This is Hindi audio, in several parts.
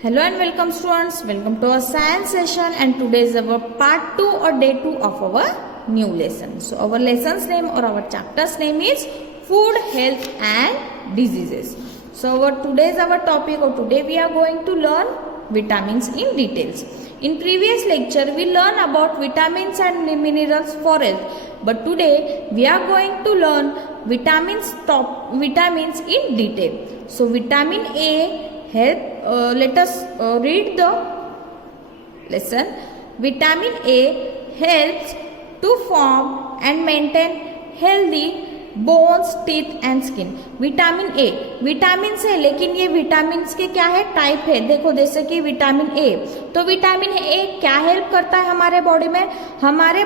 Hello and welcome students, welcome to our science session and today is our part 2 or day 2 of our new lesson. So our lesson's name or our chapter's name is food, health and diseases. So today's our topic or today we are going to learn vitamins in details. In previous lecture we learned about vitamins and minerals for health, but today we are going to learn vitamins in detail. So vitamin A let us read the lesson. Vitamin A helps to form and maintain healthy bones, teeth and skin. Vitamin से, लेकिन ये विटामिन के क्या है, टाइप है. देखो जैसे कि विटामिन ए, तो विटामिन ए क्या हेल्प करता है हमारे बॉडी में, हमारे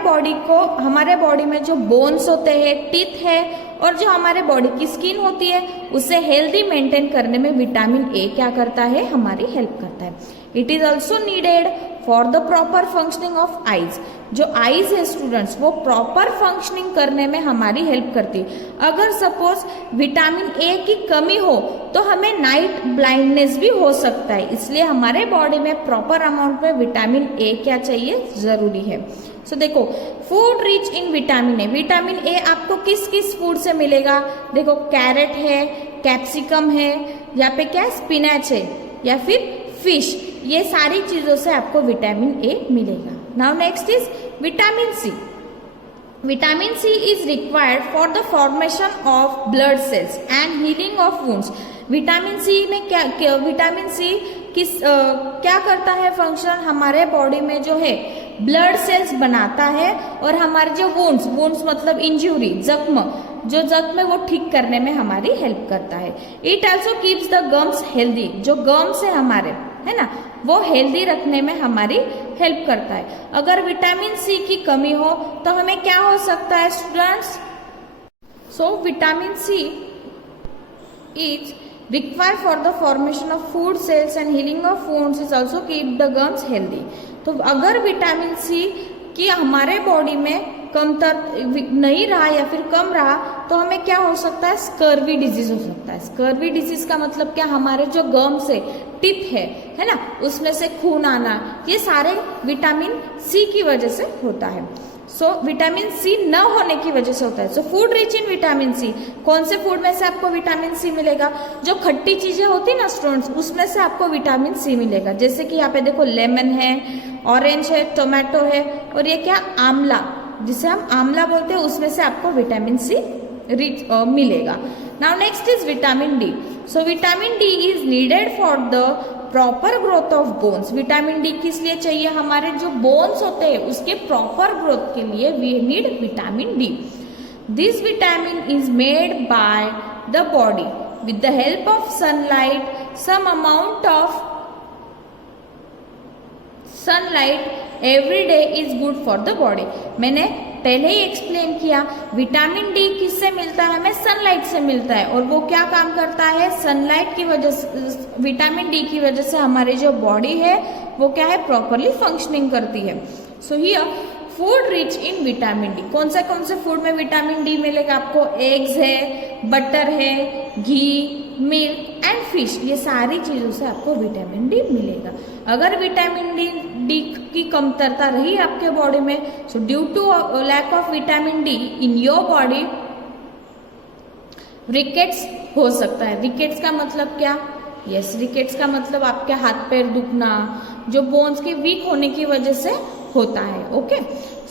बॉडी में जो बोन्स होते हैं, टीथ है और जो हमारे बॉडी की स्किन होती है उसे हेल्दी मेंटेन करने में विटामिन ए क्या करता है, हमारी हेल्प करता है. It is also needed for the proper functioning of eyes. जो आईज है स्टूडेंट्स, वो प्रॉपर फंक्शनिंग करने में हमारी हेल्प करती है. अगर सपोज विटामिन ए की कमी हो तो हमें नाइट ब्लाइंडनेस भी हो सकता है, इसलिए हमारे बॉडी में प्रॉपर अमाउंट में विटामिन ए क्या चाहिए, जरूरी है. सो देखो, food rich in vitamin A. Vitamin A आपको किस किस फूड से मिलेगा, देखो कैरेट है, कैप्सिकम है, यहाँ पे क्या स्पिनच है या फिर फिश, ये सारी चीजों से आपको विटामिन ए मिलेगा. Now next is vitamin C. Vitamin C is required for the formation of blood cells and healing of wounds. Vitamin C में क्या विटामिन सी क्या करता है फंक्शन, हमारे बॉडी में जो है ब्लड सेल्स बनाता है और हमारे जो वुंड्स मतलब इंजुरी, जख्म है वो ठीक करने में हमारी हेल्प करता है. It also keeps the gums healthy. जो गम्स है हमारे, है ना, वो हेल्दी रखने में हमारी हेल्प करता है. अगर विटामिन सी की कमी हो तो हमें क्या हो सकता है students, so vitamin C is required for the formation of food cells and healing of wounds is also keep the gums healthy. तो अगर विटामिन सी की हमारे बॉडी में कमतर नहीं रहा या फिर कम रहा तो हमें क्या हो सकता है, स्कर्वी डिजीज हो सकता है. स्कर्वी डिजीज का मतलब क्या, हमारे जो गम्स है, टिप है ना, उसमें से खून आना, ये सारे विटामिन सी की वजह से होता है. सो विटामिन सी न होने की वजह से होता है. So food rich in vitamin C. कौन से फूड में से आपको विटामिन सी मिलेगा, जो खट्टी चीजें होती ना स्टूडेंट्स, उसमें से आपको विटामिन सी मिलेगा. जैसे कि यहाँ पे देखो लेमन है, ऑरेंज है, टोमेटो है और ये क्या, आंवला, जिसे हम आंवला बोलते हैं, उसमें से आपको विटामिन सी रिच मिलेगा. Now next is vitamin D. So vitamin D is needed for the proper growth of bones. Vitamin D किस लिए चाहिए, हमारे जो बोन्स होते हैं उसके प्रॉपर ग्रोथ के लिए we need vitamin D. This vitamin is made by the body with the help of sunlight. Some amount of sunlight every day is good for the body. मैंने पहले ही एक्सप्लेन किया, विटामिन डी किससे मिलता है, हमें सनलाइट से मिलता है. और वो क्या काम करता है, सनलाइट की वजह से, विटामिन डी की वजह से हमारी जो बॉडी है वो क्या है, प्रॉपरली फंक्शनिंग करती है. So here food rich in vitamin D. कौन से फूड में विटामिन डी मिलेगा आपको, एग्स है, बटर है, घी, मिल्क एंड फिश, ये सारी चीजों से आपको विटामिन डी मिलेगा. अगर विटामिन डी की कमतरता रही आपके बॉडी में, so due to lack of vitamin D in your body rickets हो सकता है. रिकेट्स का मतलब क्या, रिकेट्स का मतलब आपके हाथ पैर दुखना, जो बोन्स के वीक होने की वजह से होता है. ओके,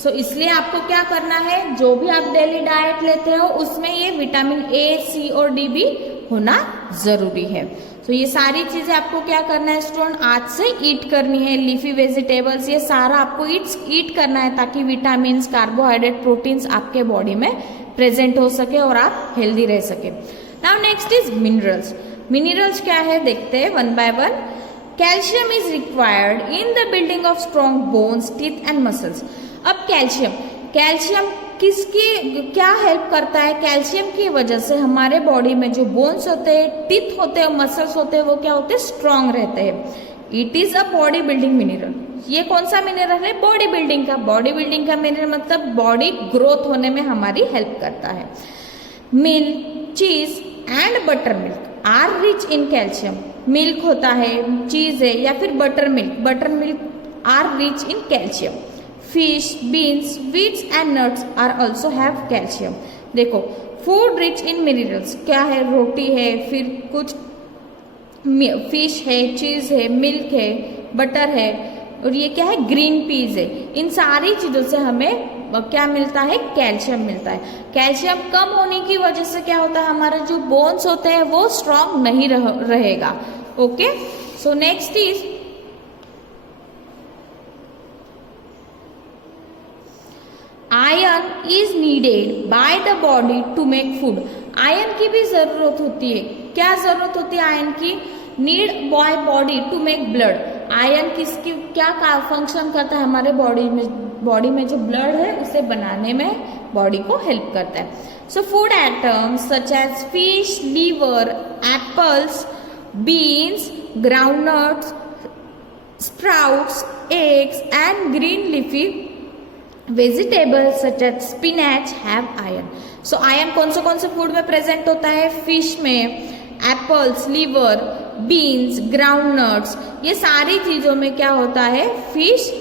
सो इसलिए आपको क्या करना है, जो भी आप डेली डाइट लेते हो उसमें ये विटामिन ए, सी और डी भी होना जरूरी है. तो ये सारी चीजें आपको क्या करना है स्टूडेंट, आज से ईट करनी है. लीफी वेजिटेबल्स, ये सारा आपको ईट करना है ताकि विटामिन, कार्बोहाइड्रेट, प्रोटीन्स आपके बॉडी में प्रेजेंट हो सके और आप हेल्दी रह सके. Now next is minerals. Minerals क्या है देखते हैं one by one. Calcium is required in the building of strong bones, teeth and muscles. अब कैल्शियम किसकी क्या हेल्प करता है, कैल्शियम की वजह से हमारे बॉडी में जो बोन्स होते हैं, टीथ होते हैं, मसल्स होते हैं, वो क्या होते हैं, स्ट्रॉन्ग रहते हैं. It is a body building mineral. ये कौन सा मिनरल है, बॉडी बिल्डिंग का मिनरल मतलब बॉडी ग्रोथ होने में हमारी हेल्प करता है. Milk, cheese and butter milk are rich in calcium. Milk होता है, चीज है, या फिर butter milk are rich in calcium. Fish, beans, wheats and nuts are also have calcium. देखो फूड रिच इन मिनरल्स क्या है, रोटी है, फिर कुछ फिश है, चीज है, मिल्क है, बटर है, और ये क्या है, ग्रीन पीज है। इन सारी चीजों से हमें क्या मिलता है, कैल्शियम मिलता है। कैल्शियम कम होने की वजह से क्या होता है, हमारा जो बोन्स होते हैं वो स्ट्रांग नहीं रहेगा। Okay, so next is iron is needed by the body to make food. Iron की भी जरूरत होती है। क्या जरूरत होती है आयरन की, need by body to make blood. Iron किसकी क्या फंक्शन करता है हमारे बॉडी में जो ब्लड है उसे बनाने में बॉडी को हेल्प करता है। So food items such as fish, liver, apples, beans, groundnuts, sprouts, eggs and green leafy vegetables such as spinach have iron. So iron कौन से फूड में प्रेजेंट होता है, फिश में, एप्पल्स, लीवर, बीन्स, ग्राउंडनट्स, ये सारी चीजों में क्या होता है, फिश,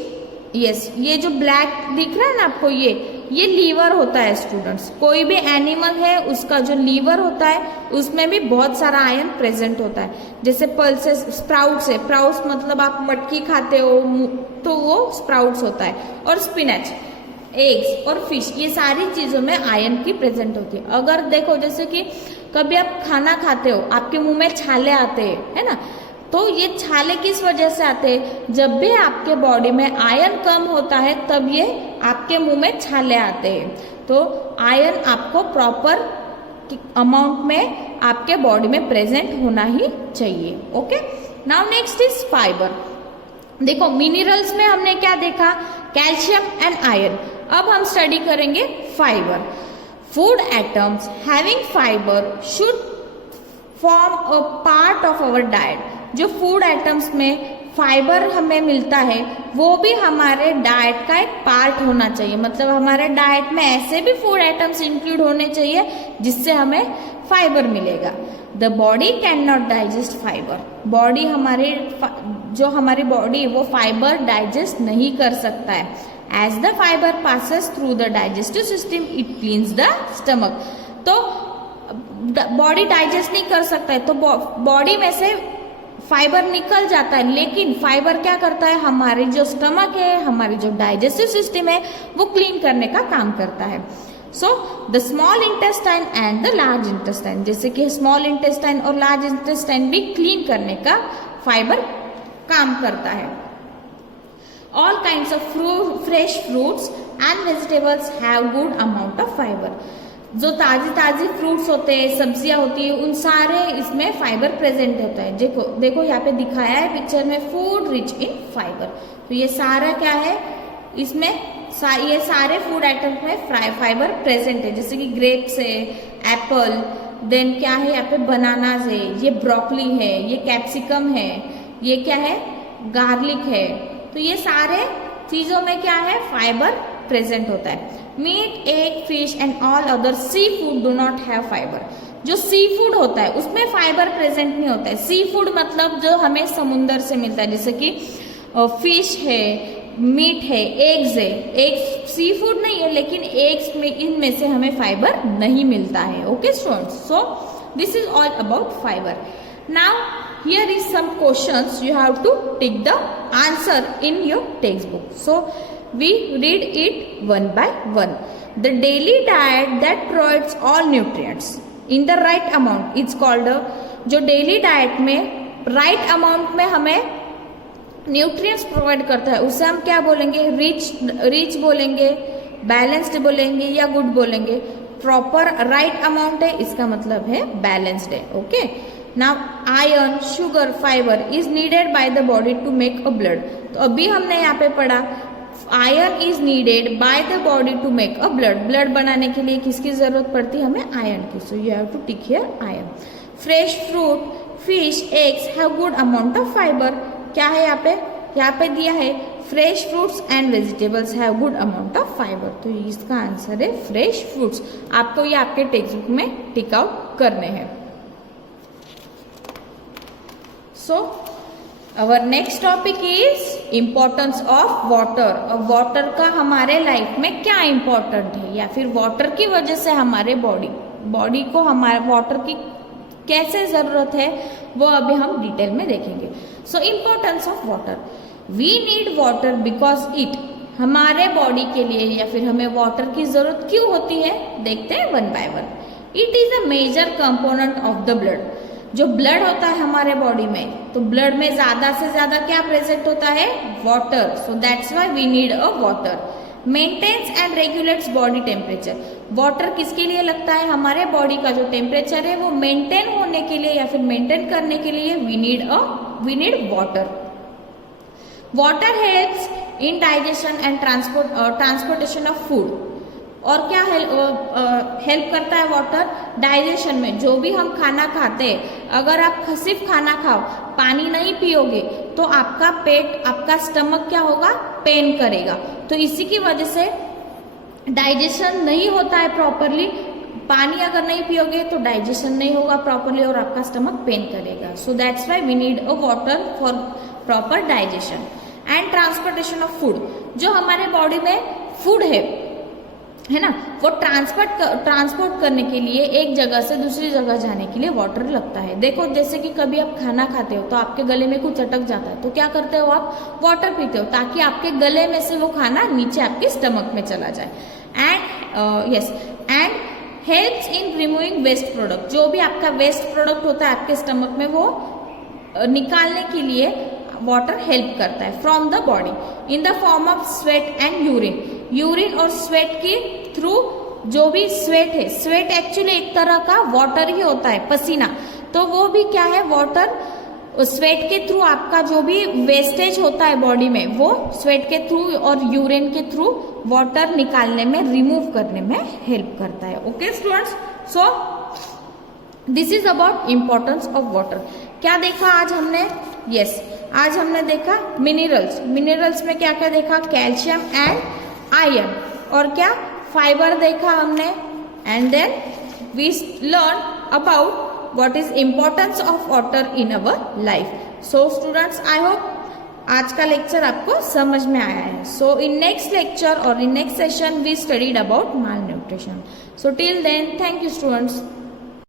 यस, ये जो ब्लैक दिख रहा है ना आपको, ये लीवर होता है स्टूडेंट्स। कोई भी एनिमल है उसका जो लीवर होता है उसमें भी बहुत सारा आयरन प्रेजेंट होता है। जैसे पल्सेस, स्प्राउट्स है, स्प्राउट्स मतलब आप मटकी खाते हो तो वो स्प्राउट्स होता है, और स्पिनच, एग्स और फिश, ये सारी चीजों में आयरन की प्रेजेंट होती है। अगर देखो जैसे कि कभी आप खाना खाते हो, आपके मुंह में छाले आते हैं, है ना, तो ये छाले किस वजह से आते हैं, जब भी आपके बॉडी में आयरन कम होता है तब ये आपके मुंह में छाले आते हैं। तो आयरन आपको प्रॉपर अमाउंट में आपके बॉडी में प्रेजेंट होना ही चाहिए। Okay, now next is fibre. देखो मिनरल्स में हमने क्या देखा, कैल्शियम एंड आयरन। अब हम स्टडी करेंगे fibre. Food items having fibre should form a part of our diet. जो फूड आइटम्स में फाइबर हमें मिलता है वो भी हमारे डाइट का एक पार्ट होना चाहिए। मतलब हमारे डाइट में ऐसे भी फूड आइटम्स इंक्लूड होने चाहिए जिससे हमें फाइबर मिलेगा। The body can not digest fibre. Body हमारी बॉडी वो फाइबर डाइजेस्ट नहीं कर सकता है। As the fibre passes through the digestive system it cleans the stomach. तो बॉडी डाइजेस्ट नहीं कर सकता है तो बॉडी में से फाइबर निकल जाता है, लेकिन फाइबर क्या करता है, हमारे जो स्टमक है, हमारी जो डाइजेस्टिव सिस्टम है वो क्लीन करने का काम करता है। So the small intestine and the large intestine, जैसे कि स्मॉल इंटेस्टाइन और लार्ज इंटेस्टाइन भी क्लीन करने का फाइबर काम करता है। All kinds of fresh fruits and vegetables have good amount of fibre. जो ताजी फ्रूट्स होते हैं, सब्जियां होती है, उन सारे इसमें फाइबर प्रेजेंट होता है। देखो यहाँ पे दिखाया है पिक्चर में, फूड रिच इन फाइबर। तो ये सारा क्या है, इसमें ये सारे फूड आइटम में फाइबर प्रेजेंट है। जैसे कि ग्रेप्स है, एप्पल, देन क्या है यहाँ पे बनानाज है, ये ब्रोकली है, ये कैप्सिकम है, ये क्या है, गार्लिक है। तो ये सारे चीजों में क्या है, फाइबर प्रेजेंट होता है। Meat, egg, fish and all other sea food do not have fibre. जो सी फूड होता है उसमें फाइबर प्रेजेंट नहीं होता है। सी फूड मतलब जो हमें समुंदर से मिलता है, जैसे कि फिश है, मीट है, एग्स है। एग्स सी फूड नहीं है, लेकिन एग्स में इनमें से हमें फाइबर नहीं मिलता है। Okay students, so this is all about fibre. Now here is some questions, you have to take the answer in your textbook. So we read it one by one. The daily diet that provides all nutrients in the right amount is called जो daily diet में right amount में हमें nutrients provide करता है उसे हम क्या बोलेंगे, rich बोलेंगे, balanced बोलेंगे या good बोलेंगे। proper right amount है, इसका मतलब है balanced है। okay, now iron, sugar, fiber is needed by the body to make a blood। तो अभी हमने यहाँ पे पढ़ा iron is needed by the body to make a blood. Blood बनाने के लिए किसकी जरूरत पड़ती है, हमें आयरन की। So you have to tick here iron. Fresh fruit, fish, eggs have good amount of fibre. क्या है यहाँ पे दिया है fresh fruits and vegetables have good amount of fibre. तो इसका आंसर है फ्रेश फ्रूट्स। आपको ये आपके टेक्स्ट बुक में टिक आउट करने हैं। So our next topic is importance of water. और वाटर का हमारे लाइफ में क्या इम्पोर्टेंट है, या फिर वाटर की वजह से हमारे बॉडी को हमारे वाटर की कैसे जरूरत है, वो अभी हम डिटेल में देखेंगे। So importance of water, we need water because it, हमारे बॉडी के लिए या फिर हमें वाटर की जरूरत क्यों होती है, देखते हैं one by one. It is a major component of the blood, जो ब्लड होता है हमारे बॉडी में, तो ब्लड में ज्यादा से ज्यादा क्या प्रेजेंट होता है, water. So that's why we need a water. Maintains and regulates body temperature, water किसके लिए लगता है, हमारे बॉडी का जो टेम्परेचर है वो मेंटेन होने के लिए या फिर मेंटेन करने के लिए we need water. Water helps in digestion and transportation of food, और क्या हेल्प करता है वाटर, डाइजेशन में। जो भी हम खाना खाते हैं, अगर आप सिर्फ खाना खाओ, पानी नहीं पियोगे, तो आपका पेट, आपका स्टमक क्या होगा, पेन करेगा। तो इसी की वजह से डाइजेशन नहीं होता है प्रॉपरली। पानी अगर नहीं पियोगे तो डाइजेशन नहीं होगा प्रॉपरली और आपका स्टमक पेन करेगा। So that's why we need a water for proper digestion and transportation of food. जो हमारे बॉडी में फूड है ना, वो ट्रांसपोर्ट करने के लिए एक जगह से दूसरी जगह जाने के लिए वाटर लगता है। देखो जैसे कि कभी आप खाना खाते हो तो आपके गले में कुछ अटक जाता है, तो क्या करते हो आप, वाटर पीते हो, ताकि आपके गले में से वो खाना नीचे आपके स्टमक में चला जाए। And helps in removing waste product, जो भी आपका वेस्ट प्रोडक्ट होता है आपके स्टमक में, वो निकालने के लिए वाटर हेल्प करता है from the body in the form of sweat and urine और स्वेट के थ्रू। जो भी स्वेट है, स्वेट एक्चुअली एक तरह का वाटर ही होता है, पसीना, तो वो भी क्या है, वाटर। स्वेट के थ्रू आपका जो भी वेस्टेज होता है बॉडी में, वो स्वेट के थ्रू और यूरिन के थ्रू वाटर निकालने में, रिमूव करने में हेल्प करता है। Okay students, so this is about importance of water. क्या देखा आज हमने, आज हमने देखा मिनरल्स में क्या क्या देखा, कैल्शियम एंड आयरन, और क्या, फाइबर देखा हमने। And then we learn about what is importance of water in our life. So students, I hope आज का लेक्चर आपको समझ में आया है. So in next lecture or in next session we studied about malnutrition. So till then, thank you students.